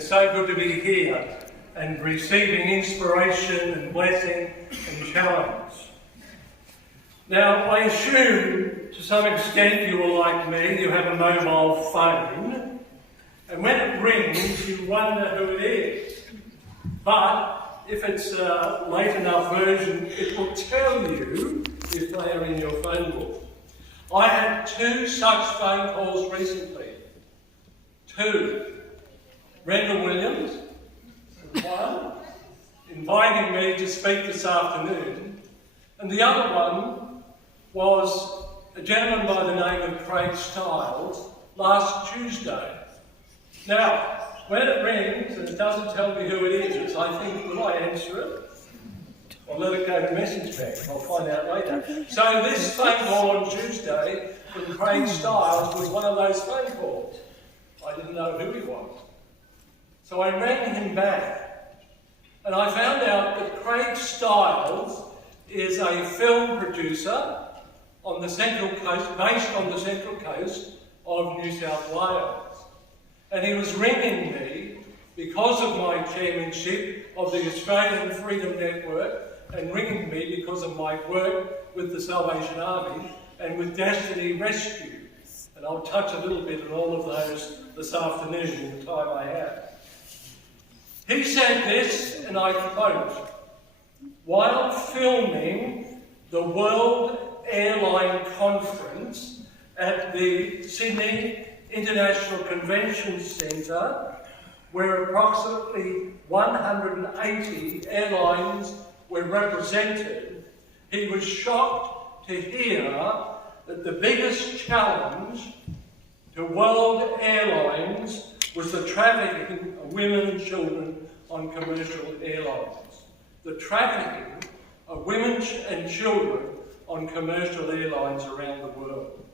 it's so good to be here and receiving inspiration and blessing and challenge. Now, I assume to some extent you are like me, you have a mobile phone, and when it rings you wonder who it is. But if it's a late enough version, it will tell you if they are in your phone book. I had 2 such phone calls recently. 2. Randall Williams, one, inviting me to speak this afternoon, and the other one was a gentleman by the name of Craig Stiles last Tuesday. Now, when it rings and it doesn't tell me who it is, I think, will I answer it? Or let it go to message bank? I'll find out later. So this phone call on Tuesday from Craig Stiles was one of those phone calls. I didn't know who he was. So I rang him back, and I found out that Craig Stiles is a film producer on the Central Coast, based on the Central Coast of New South Wales. And he was ringing me because of my chairmanship of the Australian Freedom Network, and ringing me because of my work with the Salvation Army and with Destiny Rescue. And I'll touch a little bit on all of those this afternoon in the time I have. He said this, and I quote, "While filming the World Airline Conference at the Sydney International Convention Centre, where approximately 180 airlines were represented, he was shocked to hear that the biggest challenge to world airlines was the trafficking of women and children on commercial airlines. The trafficking of women and children on commercial airlines around the world."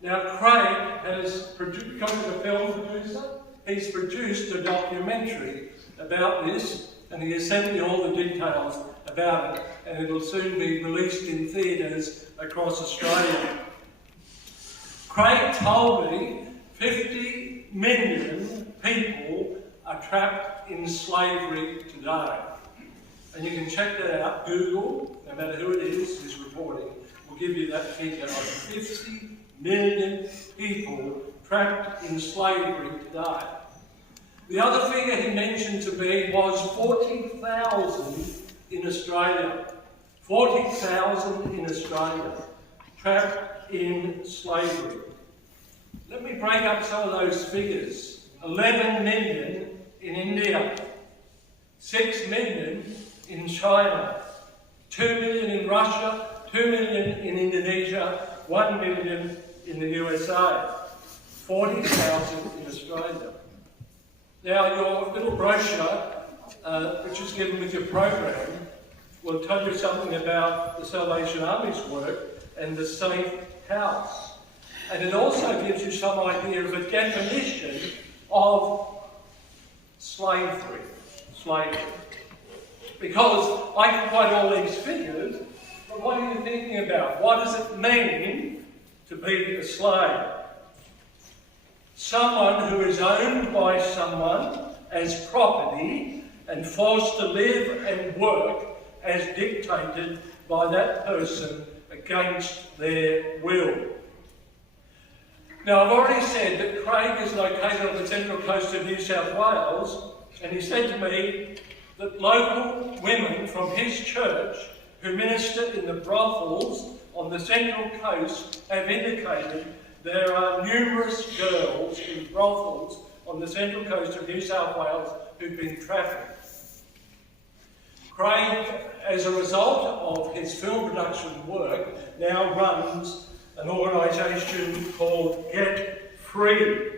Now, Craig has become a film producer. He's produced a documentary about this, and he has sent me all the details about it, and it will soon be released in theatres across Australia. Craig told me 50 million people are trapped in slavery today. And you can check that out. Google, no matter who it is reporting, will give you that figure of 50 million people trapped in slavery today. The other figure he mentioned to me was 40,000 in Australia. 40,000 in Australia trapped in slavery. Let me break up some of those figures. 11 million in India, 6 million in China, 2 million in Russia, 2 million in Indonesia, 1 million in the USA, 40,000 in Australia. Now, your little brochure, which is given with your program, will tell you something about the Salvation Army's work and the Safe House. And it also gives you some idea of a definition of slavery. Because I can quote all these figures, but what are you thinking about? What does it mean to be a slave? Someone who is owned by someone as property and forced to live and work as dictated by that person against their will. Now, I've already said that Craig is located on the Central Coast of New South Wales, and he said to me that local women from his church who minister in the brothels on the Central Coast have indicated there are numerous girls in brothels on the Central Coast of New South Wales who've been trafficked. Craig, as a result of his film production work, now runs an organisation called Get Free.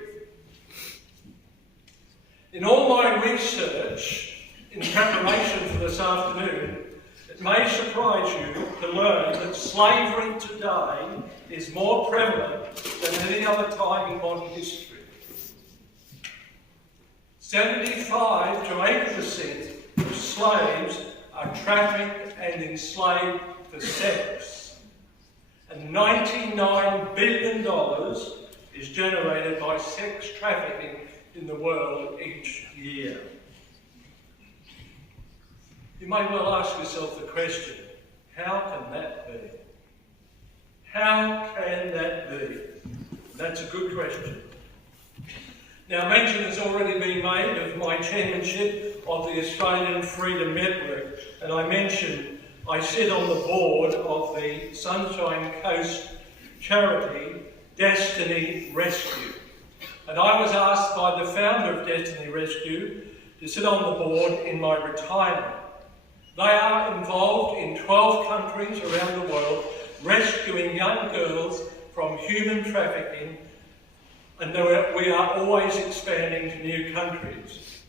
In all my research in preparation for this afternoon, it may surprise you to learn that slavery today is more prevalent than any other time in modern history. 75 to 80% of slaves are trafficked and enslaved for sex. And $99 billion is generated by sex trafficking in the world each year. You may well ask yourself the question, how can that be? How can that be? That's a good question. Now, mention has already been made of my chairmanship of the Australian Freedom Network, and I mentioned I sit on the board of the Sunshine Coast charity Destiny Rescue. And I was asked by the founder of Destiny Rescue to sit on the board in my retirement. They are involved in 12 countries around the world, rescuing young girls from human trafficking, and we are always expanding to new countries.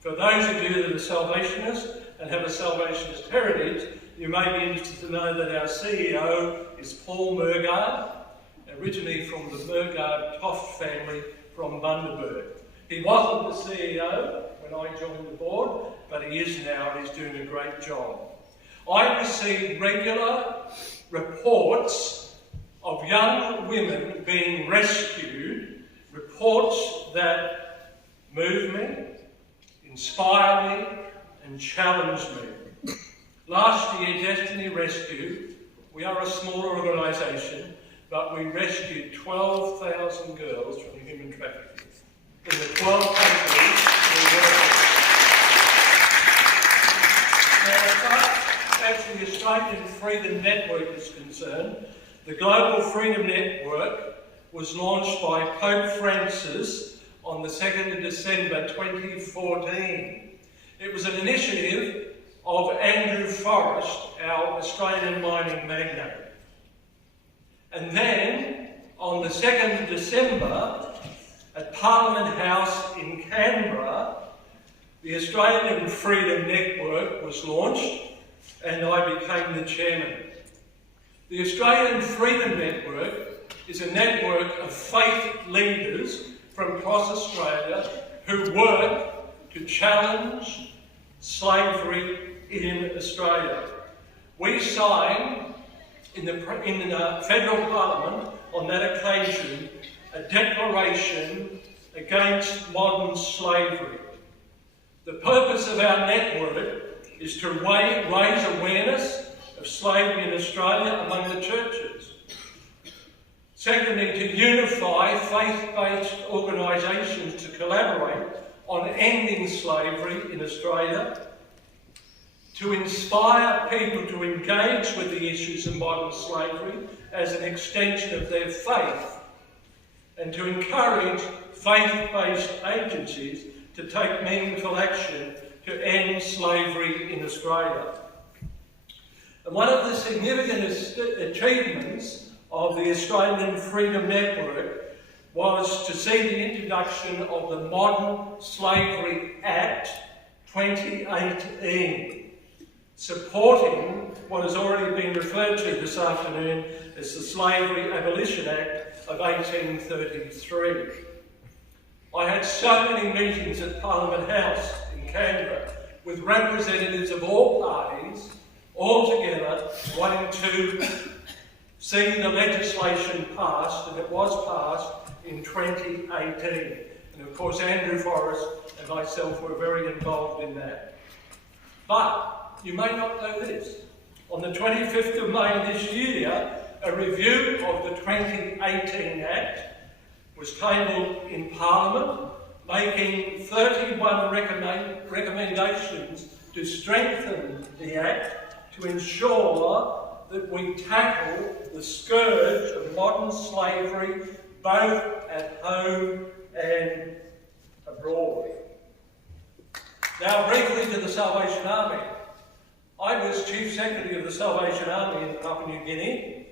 For those of you that are Salvationists and have a Salvationist heritage, you may be interested to know that our CEO is Paul Murgard, originally from the Murgard-Toft family from Bundaberg. He wasn't the CEO when I joined the board, but he is now, and he's doing a great job. I receive regular reports of young women being rescued, reports that move me, inspire me, and challenge me. Last year, Destiny Rescue, we are a smaller organisation, but we rescued 12,000 girls from human trafficking in the 12 countries we work in. Now, as far as the Australian Freedom Network is concerned, the Global Freedom Network was launched by Pope Francis on the 2nd of December 2014. It was an initiative of Andrew Forrest, our Australian mining magnate. And then, on the 2nd of December, at Parliament House in Canberra, the Australian Freedom Network was launched, and I became the chairman. The Australian Freedom Network is a network of faith leaders from across Australia who work to challenge slavery in Australia. We signed in the Federal Parliament on that occasion a declaration against modern slavery. The purpose of our network is to raise awareness of slavery in Australia among the churches. Secondly, to unify faith-based organisations to collaborate on ending slavery in Australia, to inspire people to engage with the issues of modern slavery as an extension of their faith, and to encourage faith-based agencies to take meaningful action to end slavery in Australia. And one of the significant achievements of the Australian Freedom Network was to see the introduction of the Modern Slavery Act 2018, supporting what has already been referred to this afternoon as the Slavery Abolition Act of 1833. I had so many meetings at Parliament House in Canberra with representatives of all parties, all together, wanting to see the legislation passed, and it was passed in 2018. And of course, Andrew Forrest and myself were very involved in that. But you may not know this. On the 25th of May this year, a review of the 2018 Act was tabled in Parliament, making 31 recommendations to strengthen the Act to ensure that we tackle the scourge of modern slavery both at home and abroad. Now, briefly to the Salvation Army. I was Chief Secretary of the Salvation Army in Papua New Guinea,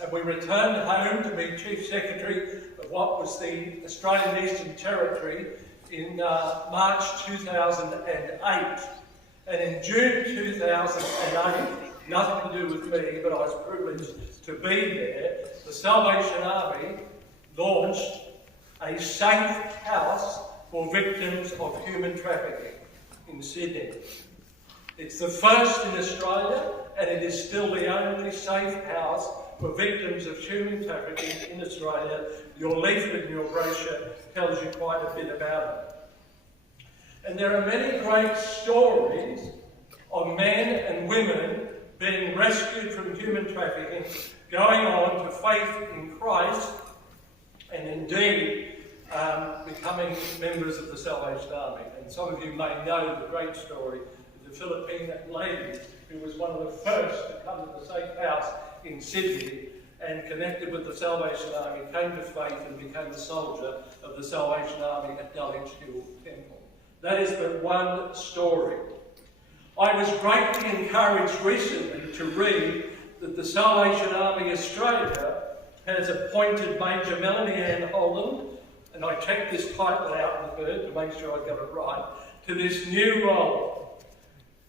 and we returned home to be Chief Secretary of what was the Australian Eastern Territory in March 2008. And in June 2008, nothing to do with me, but I was privileged to be there, the Salvation Army launched a safe house for victims of human trafficking in Sydney. It's the first in Australia, and it is still the only safe house for victims of human trafficking in Australia Your leaflet in your brochure tells you quite a bit about it. And there are many great stories of men and women being rescued from human trafficking, going on to faith in Christ, and indeed becoming members of the Salvation Army. And some of you may know the great story of the Philippine lady who was one of the first to come to the safe house in Sydney and connected with the Salvation Army, came to faith and became a soldier of the Salvation Army at Dulwich Hill Temple. That is but one story. I was greatly encouraged recently to read that the Salvation Army Australia has appointed Major Melanie Ann Holland, and I checked this title out with her to make sure I got it right, to this new role.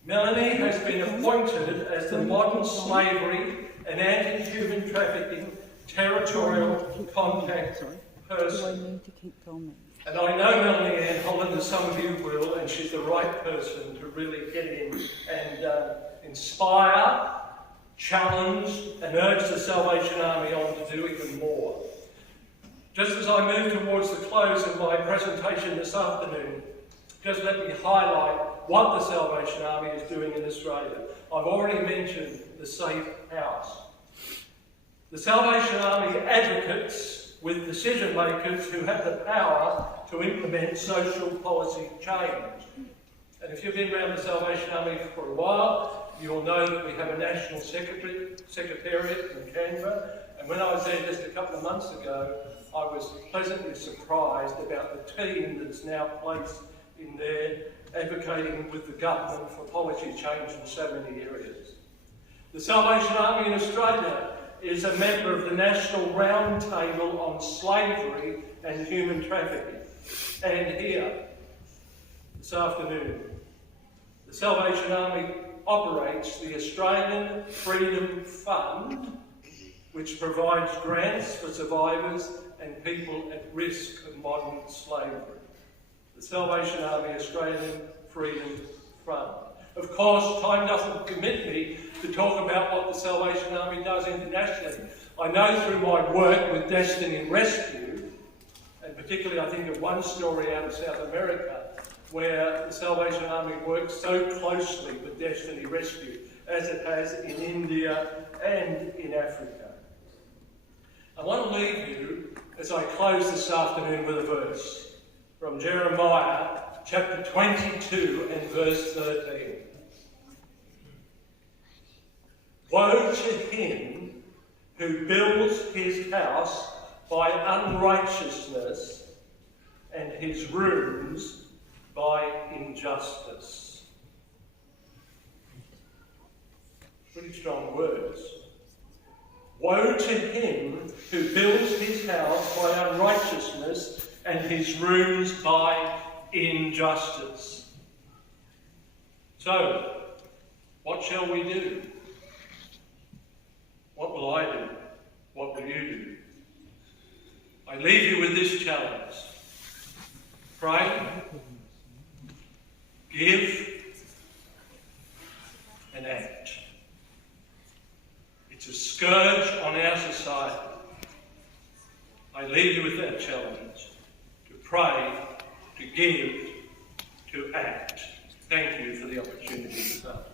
Melanie has been appointed as the Modern Slavery and Anti-Human Trafficking Territorial Contact Person. And I know Melanie Ann Holland, as some of you will, and she's the right person to really get in and inspire, challenge, and urge the Salvation Army on to do even more. Just as I move towards the close of my presentation this afternoon, just let me highlight what the Salvation Army is doing in Australia. I've already mentioned the Safe House. The Salvation Army advocates with decision makers who have the power to implement social policy change. And if you've been around the Salvation Army for a while, you'll know that we have a national secretariat in Canberra. And when I was there just a couple of months ago, I was pleasantly surprised about the team that's now placed in there, advocating with the government for policy change in so many areas. The Salvation Army in Australia is a member of the National Roundtable on Slavery and Human Trafficking. And here, this afternoon, the Salvation Army operates the Australian Freedom Fund, which provides grants for survivors and people at risk of modern slavery. The Salvation Army Australian Freedom Fund. Of course, time doesn't permit me to talk about what the Salvation Army does internationally. I know through my work with Destiny Rescue, and particularly I think of one story out of South America, where the Salvation Army works so closely with Destiny Rescue, as it has in India and in Africa. I want to leave you, as I close this afternoon, with a verse from Jeremiah chapter 22 and verse 13. Woe to him who builds his house by unrighteousness and his rooms by injustice. Pretty strong words. Woe to him who builds his house by unrighteousness and his rooms by injustice. So, what shall we do? What will I do? What will you do? I leave you with this challenge. Pray, give, and act. It's a scourge on our society. I leave you with that challenge. To pray, to give, to act. Thank you for the opportunity to start.